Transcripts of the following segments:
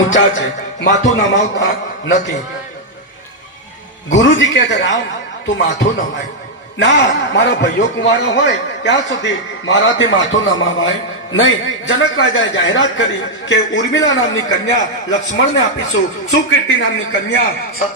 ઊંચા છે, માથું નમાવતા નથી. ગુરુજી કહે છે રામ તું માથું નમાય ના, મારા ભાઈઓ કુંવારા હોય ત્યાં સુધી મારાથી માથું નમાવાય નહીં. જનક રાજાએ જાહેરાત કરી કે ઉર્મિલા નામની કન્યા લક્ષ્મણને આપીશું, સુકીર્તિ નામની કન્યા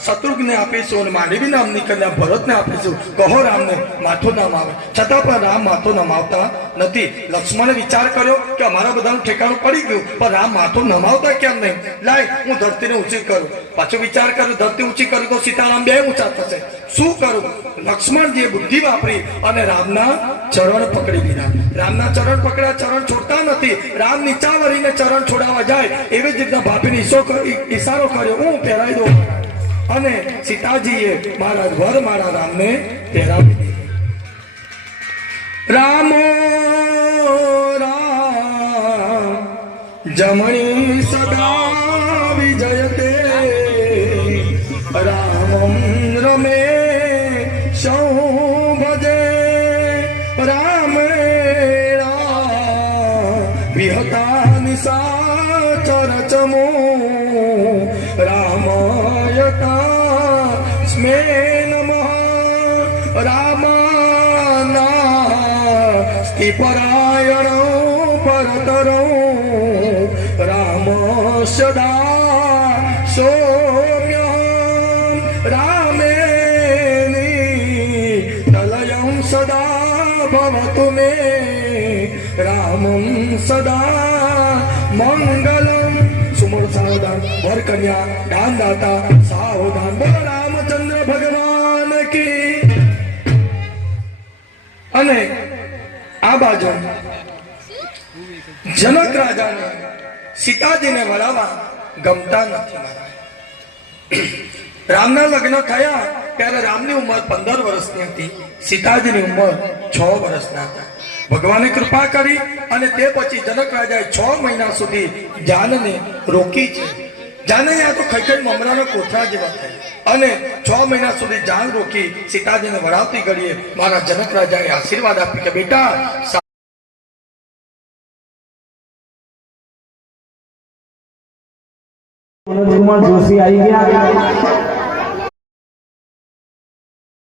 શત્રુઘ્નને આપીશું અને માંડવી નામની કન્યા ભરતને આપીશું. કહો રામને માથું નમાવે. છતાં પણ રામ માથું નમાવતા નથી. લક્ષ્મણે વિચાર કર્યો કે અમારા બધાનું ઠેકાણું પડી ગયું, પણ રામ માથું નમાવતા કેમ નહીં? લાય હું ધરતીને ઊંચી કરું. પાછો વિચાર કર્યો ધરતી ઊંચી કરું તો સીતારામ બે ઊંચા થશે. શું કરું? લક્ષ્મણજીએ બુદ્ધિ વાપરી અને રામના ચરણ પકડી લીધા. રામના ચરણ પકડ્યા, ચરણ છોડતા નથી. રામ નીચા વળીને ચરણ છોડાવવા જાય એવી જ રીતના ભાભીને ઈશારો કર્યો, હું પહેરાવી દઉં. અને સીતાજીએ મારા વર મારા રામને પહેરાવી દીધી. રામો રામ જમણી સદા વિજયતે રામમ રમે ભજે રામ વિહતા નિશાચર ચમો રામાયતા સ્મે નમઃ રામાના સ્તિપરાયણ પરતરો રામ સદા સૌમ્ય રામે સદા ભવતુ મે રામં સદા મંગલમ. સુમર સાવધાન, વર કન્યા દાન દાતા સાવધાન. બોલો રામચંદ્ર ભગવાન કી. અને આ બાજુ જનક રાજાને સીતાજીને વળાવવા ગમતા નથી. રામના લગ્ન થયા ત્યારે રામની ઉંમર 15 વર્ષની હતી, સીતાજીની ઉંમર 6 વર્ષના હતા. ભગવાને કૃપા કરી અને તે પછી જનક રાજાએ 6 મહિના સુધી જાનને રોકી છે. જાને આ તો ખૈખર મમરાના કોથળા જેવા થયા અને 6 મહિના સુધી જાન રોકી સીતાજીને વળાવતી ઘડીએ મારા જનક રાજાએ આશીર્વાદ આપી કે બેટા જોશી આવી ગયા.